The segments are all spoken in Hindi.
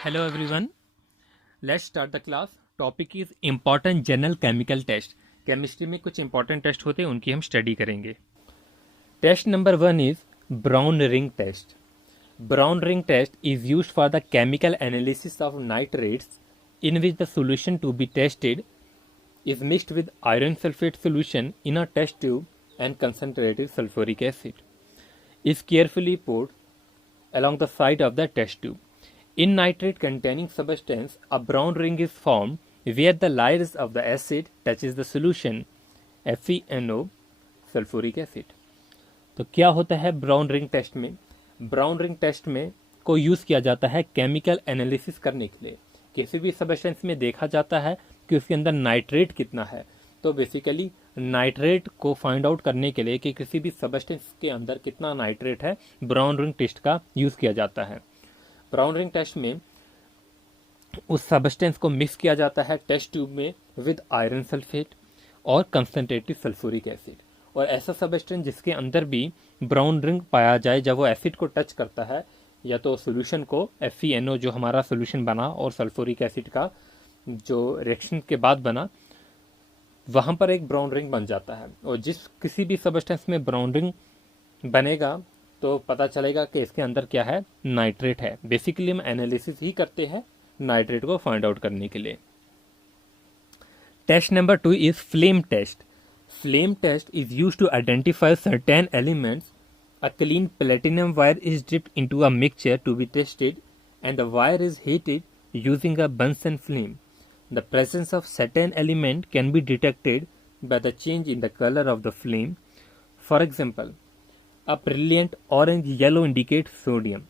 Hello everyone. Let's start the class. Topic is important general chemical test. Chemistry में कुछ इंपॉर्टेंट टेस्ट होते हैं, उनकी हम स्टडी करेंगे. Test number 1 is brown ring test. Brown ring test is used for the chemical analysis of nitrates in which the solution to be tested is mixed with iron sulfate solution in a test tube and concentrated sulfuric acid is carefully poured along the side of the test tube. In nitrate containing substance, a brown ring is formed where the layers of the acid touches the solution FeNO sulfuric acid. तो क्या होता है ब्राउन रिंग टेस्ट में? ब्राउन रिंग टेस्ट में को यूज़ किया जाता है केमिकल एनालिसिस करने के लिए. किसी भी सबस्टेंस में देखा जाता है कि उसके अंदर नाइट्रेट कितना है. तो बेसिकली नाइट्रेट को फाइंड आउट करने के लिए कि किसी भी सबस्टेंस के अंदर कितना नाइट्रेट है, ब्राउन रिंग टेस्ट का यूज़ किया जाता है. ब्राउन रिंग टेस्ट में उस सबस्टेंस को मिक्स किया जाता है टेस्ट ट्यूब में विद आयरन सल्फेट और कंसनट्रेटेड सल्फ्यूरिक एसिड. और ऐसा सबस्टेंस जिसके अंदर भी ब्राउन रिंग पाया जाए, जब वो एसिड को टच करता है या तो सोल्यूशन को FeNO जो हमारा सोल्यूशन बना और सल्फ्यूरिक एसिड का जो रिएक्शन के बाद बना, वहाँ पर एक ब्राउन रिंग बन जाता है. और जिस किसी भी सबस्टेंस में ब्राउन रिंग बनेगा तो पता चलेगा कि इसके अंदर क्या है, नाइट्रेट है. बेसिकली हम एनालिसिस ही करते हैं नाइट्रेट को फाइंड आउट करने के लिए. Test number 2 is flame test. Flame test is used to identify certain elements. A clean platinum wire is dipped into a mixture to be tested and the wire is heated using a Bunsen flame. The presence of certain element can be detected by the change in the color of the flame. For example, a brilliant orange yellow indicates sodium.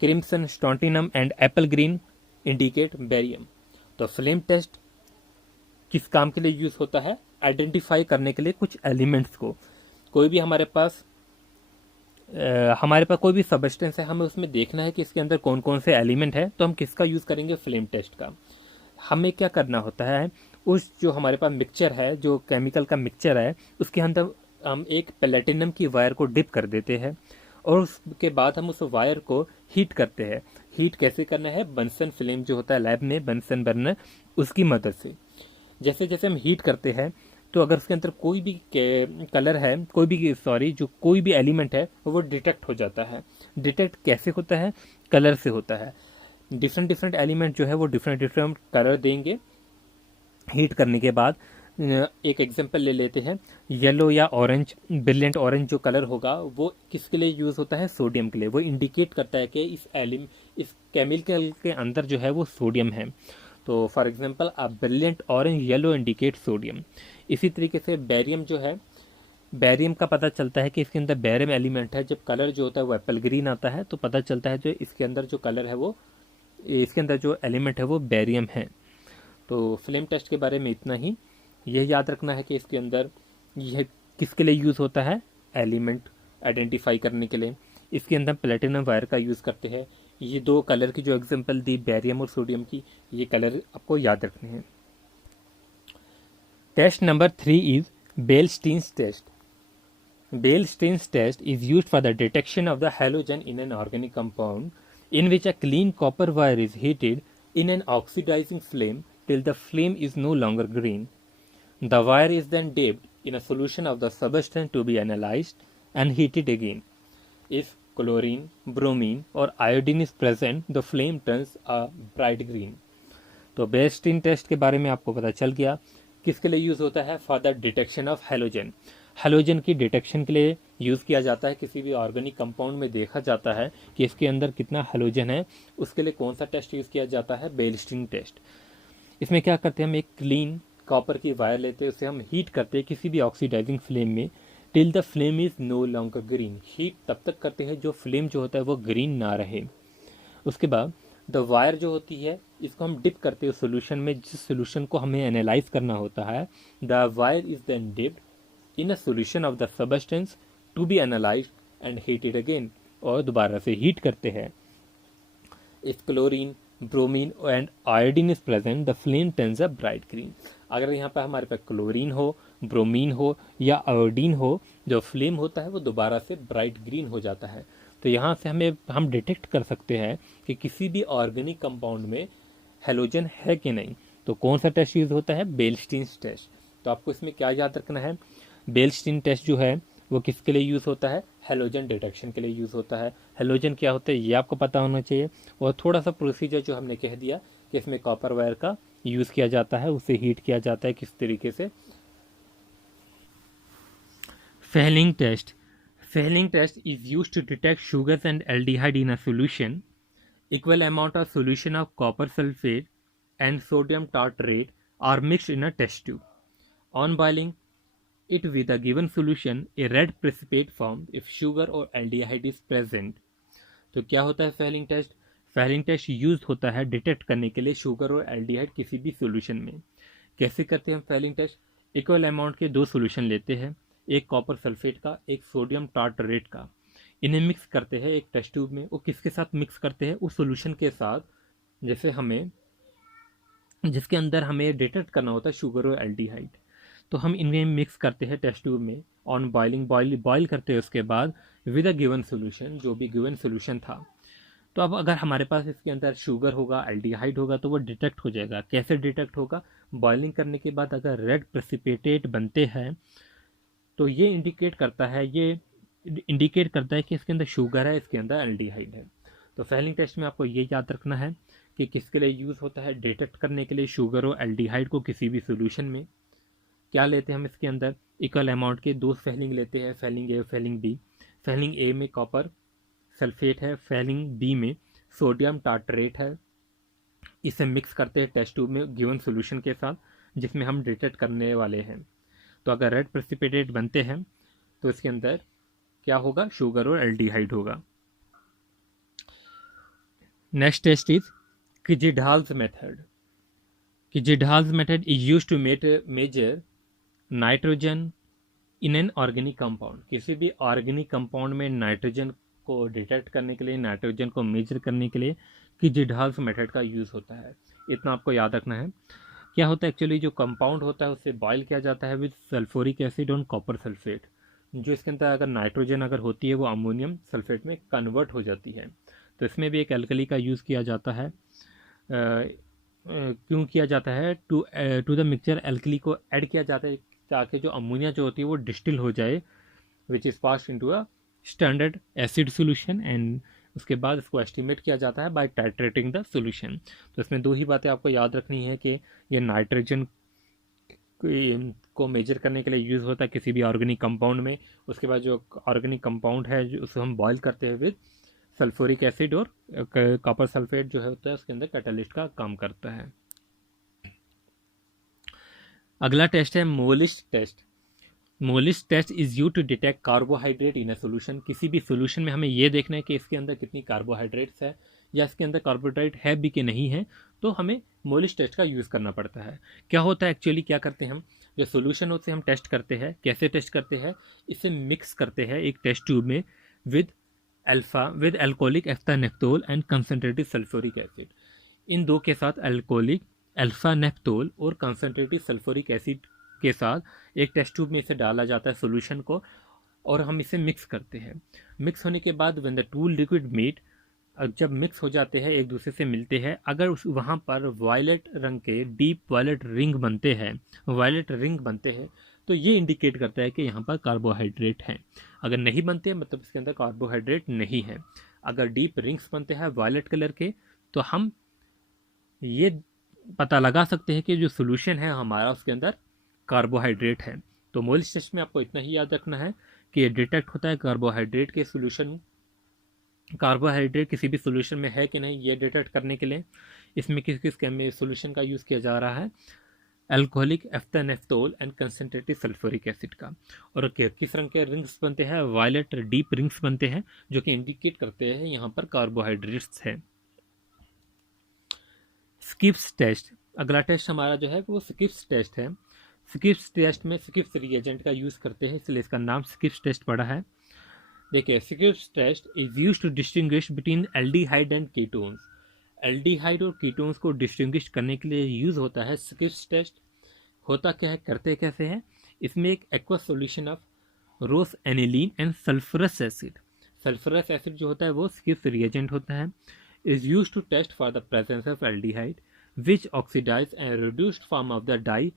Crimson strontium and apple green indicate barium. तो फ्लेम टेस्ट किस काम के लिए यूज होता है? आइडेंटिफाई करने के लिए कुछ एलिमेंट्स को. कोई भी हमारे पास कोई भी सबस्टेंस है, हमें उसमें देखना है कि इसके अंदर कौन कौन से एलिमेंट है, तो हम किसका यूज़ करेंगे? फ्लेम टेस्ट का. हमें क्या करना होता है, उस जो हमारे पास मिक्सचर है, जो केमिकल का मिक्सचर है, उसके अंदर हम एक प्लेटिनम की वायर को डिप कर देते हैं और उसके बाद हम उस वायर को हीट करते हैं. हीट कैसे करना है? बंसन फ्लेम जो होता है लैब में, बंसन बर्नर, उसकी मदद से. जैसे जैसे हम हीट करते हैं तो अगर उसके अंदर कोई भी कलर है, कोई भी एलिमेंट है, वो डिटेक्ट हो जाता है. डिटेक्ट कैसे होता है? कलर से होता है. डिफरेंट एलिमेंट जो है वो डिफरेंट कलर देंगे हीट करने के बाद. एक एग्जांपल ले लेते हैं, येलो या ऑरेंज, ब्रिलियंट ऑरेंज जो कलर होगा वो किसके लिए यूज़ होता है? सोडियम के लिए. वो इंडिकेट करता है कि इस केमिकल के अंदर जो है वो सोडियम है. तो for example a brilliant orange yellow indicate sodium. इसी तरीके से बैरियम जो है, बैरियम का पता चलता है कि इसके अंदर बैरियम एलिमेंट है. जब कलर जो होता है वो एप्पल ग्रीन आता है तो पता चलता है जो इसके अंदर जो कलर है वो, इसके अंदर जो एलिमेंट है वो बैरियम है. तो फ्लेम टेस्ट के बारे में इतना ही. यह याद रखना है कि इसके अंदर यह किसके लिए यूज़ होता है? एलिमेंट आइडेंटिफाई करने के लिए. इसके अंदर प्लेटिनम वायर का यूज़ करते हैं. ये दो कलर की जो एग्जांपल दी, बैरियम और सोडियम की, ये कलर आपको याद रखने हैं. Test number 3 is Beilstein's test. Beilstein's test is used for the detection of the halogen in an organic compound in which a clean copper wire is heated in an oxidizing flame till the flame is no longer green. The wire is then dipped in a solution of the substance to be analyzed and heated again. If chlorine, bromine or iodine is present, the flame turns a bright green. तो बेल्स्टीन टेस्ट के बारे में आपको पता चल गया. किसके लिए यूज़ होता है? For the detection of halogen. Halogen की डिटेक्शन के लिए यूज़ किया जाता है. किसी भी ऑर्गेनिक कंपाउंड में देखा जाता है कि इसके अंदर कितना हेलोजन है, उसके लिए कौन सा टेस्ट यूज़ किया जाता है? बेल्स्टीन टेस्ट. इसमें क्या करते हैं, हम एक क्लीन कॉपर की वायर लेते हैं, उसे हम हीट करते हैं किसी भी ऑक्सीडाइजिंग फ्लेम में till the flame is no longer green. Heat तब तक करते हैं जो फ्लेम जो होता है वो ग्रीन ना रहे. उसके बाद द वायर जो होती है, इसको हम डिप करते हैं सोल्यूशन में, जिस सोल्यूशन को हमें एनालाइज करना होता है. The wire is then dipped in a solution of the substance to be analysed and heated again. और दोबारा से हीट करते हैं. If chlorine, bromine and iodine is present, the flame turns a bright green. अगर यहाँ पर हमारे पास क्लोरीन हो, ब्रोमीन हो या आयोडीन हो, जो फ्लेम होता है वो दोबारा से ब्राइट ग्रीन हो जाता है. तो यहाँ से हम डिटेक्ट कर सकते हैं कि किसी भी ऑर्गेनिक कंपाउंड में हेलोजन है कि नहीं। तो कौन सा टेस्ट यूज़ होता है? बेलस्टीन्स टेस्ट। तो आपको इसमें क्या याद रखना है? बेलस्टीन टेस्ट जो है वो किसके लिए यूज़ होता है? हेलोजन डिटेक्शन के लिए यूज़ होता है। हेलोजन क्या होता है ये आपको पता होना चाहिए। और थोड़ा सा प्रोसीजर जो हमने कह दिया कि इसमें कॉपर वायर का यूज़ किया जाता है, उसे हीट किया जाता है किस तरीके से। Fehling test. Fehling test is used to detect sugars and aldehyde in a solution. Equal amount of solution of copper sulfate and sodium tartrate are mixed in a test tube. On boiling it with a given solution, a red precipitate forms if sugar or aldehyde is present. तो क्या होता है Fehling test? Fehling test use होता है डिटेक्ट करने के लिए शुगर और एल्डिहाइड किसी भी सॉल्यूशन में। कैसे करते हैं हम फेलिंग टेस्ट? इक्वल अमाउंट के दो सॉल्यूशन लेते हैं, एक कॉपर सल्फेट का, एक सोडियम टार्टरेट का। इन्हें मिक्स करते हैं एक टेस्ट ट्यूब में। वो किसके साथ मिक्स करते हैं? उस सॉल्यूशन के साथ जैसे हमें जिसके अंदर हमें डिटेक्ट करना होता है शुगर और एल्डिहाइड। तो हम इन्हें मिक्स करते हैं टेस्ट ट्यूब में। ऑन बॉइलिंग बॉइल करते हैं उसके बाद विद अ गिवन सोल्यूशन, जो भी गिवन सोल्यूशन था। तो अब अगर हमारे पास इसके अंदर शुगर होगा, एल्डिहाइड होगा, तो वो डिटेक्ट हो जाएगा। कैसे डिटेक्ट होगा? बॉइलिंग करने के बाद अगर रेड प्रेसिपिटेट बनते हैं तो ये इंडिकेट करता है कि इसके अंदर शुगर है, इसके अंदर एल्डिहाइड है। तो फेलिंग टेस्ट में आपको ये याद रखना है कि किसके लिए यूज़ होता है? डिटेक्ट करने के लिए शुगर और एल्डिहाइड को किसी भी सोल्यूशन में। क्या लेते हैं हम इसके अंदर? इक्वल अमाउंट के दो फेलिंग लेते हैं, फेलिंग ए और फेलिंग बी। फेलिंग ए में कॉपर सल्फेट है, फेलिंग बी में सोडियम टार्टरेट है। इसे मिक्स करते हैं टेस्ट ट्यूब में गिवन सॉल्यूशन के साथ जिसमें हम डिटेक्ट करने वाले हैं। तो अगर रेड प्रेसिपिटेट बनते हैं तो इसके अंदर क्या होगा? शुगर और एल्डिहाइड होगा। Next test is Kjeldahl's method. Kijidahl's method is used to measure nitrogen in an organic compound. किसी भी ऑर्गेनिक कंपाउंड में नाइट्रोजन को डिटेक्ट करने के लिए, नाइट्रोजन को मेजर करने के लिए किजिडाल्स मेथड का यूज़ होता है। इतना आपको याद रखना है। क्या होता है एक्चुअली, जो कंपाउंड होता है उसे बॉयल किया जाता है विद सल्फ्यूरिक एसिड और कॉपर सल्फेट। जो इसके अंदर अगर नाइट्रोजन अगर होती है वो अमोनियम सल्फेट में कन्वर्ट हो जाती है। तो इसमें भी एक एल्कली का यूज़ किया जाता है। क्यों किया जाता है? टू द मिक्सचर एल्कली को ऐड किया जाता है ताकि जो अमोनिया जो होती है वो डिस्टिल हो जाए, which is passed into a standard acid solution, and उसके बाद इसको एस्टिमेट किया जाता है बाय टाइट्रेटिंग द सोल्यूशन। तो इसमें दो ही बातें आपको याद रखनी है कि ये नाइट्रोजन को मेजर करने के लिए यूज़ होता है किसी भी ऑर्गेनिक कंपाउंड में। उसके बाद जो ऑर्गेनिक कंपाउंड है जो उसे हम बॉयल करते हैं विद सल्फ्यूरिक एसिड और कॉपर सल्फेट जो है होता है उसके अंदर कैटलिस्ट का काम करता है। अगला टेस्ट है Molisch test. Molisch test is use to detect carbohydrate in a solution. किसी भी सोल्यूशन में हमें यह देखना है कि इसके अंदर कितनी कार्बोहाइड्रेट्स है या इसके अंदर कार्बोहाइड्रेट है भी कि नहीं है, तो हमें मोलिस्ट टेस्ट का यूज़ करना पड़ता है। क्या होता है एक्चुअली, क्या करते हैं हम, जो सोल्यूशन होते हम टेस्ट करते हैं। कैसे टेस्ट करते हैं? इसे मिक्स करते हैं एक टेस्ट ट्यूब में with alcoholic alpha naphthol and concentrated sulphuric acid. इन दो के साथ एल्कोहलिक अल्फा नेफ्थोल और कंसनट्रेटेड सल्फ्यूरिक एसिड के साथ एक टेस्ट ट्यूब में इसे डाला जाता है सोल्यूशन को, और हम इसे मिक्स करते हैं। मिक्स होने के बाद when the two liquid meet, जब मिक्स हो जाते हैं एक दूसरे से मिलते हैं, अगर वहाँ पर वायलेट रंग के डीप वायलेट रिंग बनते हैं तो ये इंडिकेट करता है कि यहाँ पर कार्बोहाइड्रेट हैं। अगर नहीं बनते मतलब इसके अंदर कार्बोहाइड्रेट नहीं है। अगर डीप रिंग्स बनते हैं वायलेट कलर के तो हम ये पता लगा सकते हैं कि जो सोल्यूशन है हमारा उसके अंदर कार्बोहाइड्रेट है। तो मोलिस्ट टेस्ट में आपको इतना ही याद रखना है कि ये डिटेक्ट होता है कार्बोहाइड्रेट के सोल्यूशन, कार्बोहाइड्रेट किसी भी सोल्यूशन में है कि नहीं ये डिटेक्ट करने के लिए इसमें किस किस सोल्यूशन का यूज़ किया जा रहा है, alcoholic alpha naphthol and concentrated sulphuric acid का। और किस रंग के रिंग्स बनते हैं? वायलेट डीप रिंग्स बनते हैं जो कि इंडिकेट करते हैं यहाँ पर कार्बोहाइड्रेट्स है। स्किप्स टेस्ट, अगला टेस्ट हमारा जो है वो स्किप्स टेस्ट है। स्किप्स टेस्ट में स्किप्स रिएजेंट का यूज़ करते हैं, इसलिए इसका नाम स्किप्स टेस्ट पड़ा है। देखिए, Schiff's test is use to distinguish between aldehyde and ketones. Aldehyde और कीटोन्स को डिस्टिंग्विश करने के लिए यूज़ होता है स्किप्स टेस्ट। होता क्या है, करते कैसे हैं? इसमें एक aqua solution of rosaniline and sulphurous acid. Sulphurous acid जो होता है वो स्किप्स रिएजेंट होता है, is use to test for the presence of aldehyde which oxidise and reduced form of the dye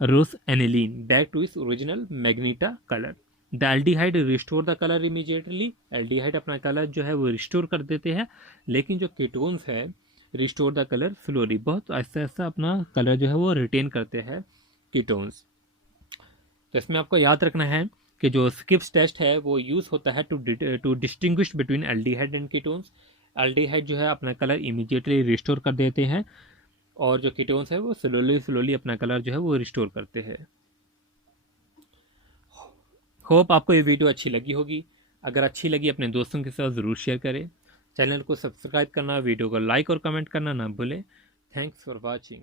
rosaniline back to its original magenta colour. The aldehyde restore the colour immediately, aldehyde अपना कलर जो है वो रिस्टोर कर देते हैं, लेकिन जो कीटोन्स है रिस्टोर द कलर स्लोली, बहुत आहिस्ता आहिस्ता अपना कलर जो है वो रिटेन करते हैं कीटोन्स। तो इसमें आपको याद रखना है कि जो स्किप्स टेस्ट है वो यूज़ होता है to distinguish between aldehyde and ketones. Aldehyde जो है अपना कलर इमीडिएटली रिस्टोर कर देते हैं और जो कीटोन्स है वो स्लोली स्लोली अपना कलर जो है वो रिस्टोर करते हैं। होप आपको ये वीडियो अच्छी लगी होगी। अगर अच्छी लगी अपने दोस्तों के साथ ज़रूर शेयर करें। चैनल को सब्सक्राइब करना, वीडियो को लाइक और कमेंट करना ना भूलें। Thanks for watching.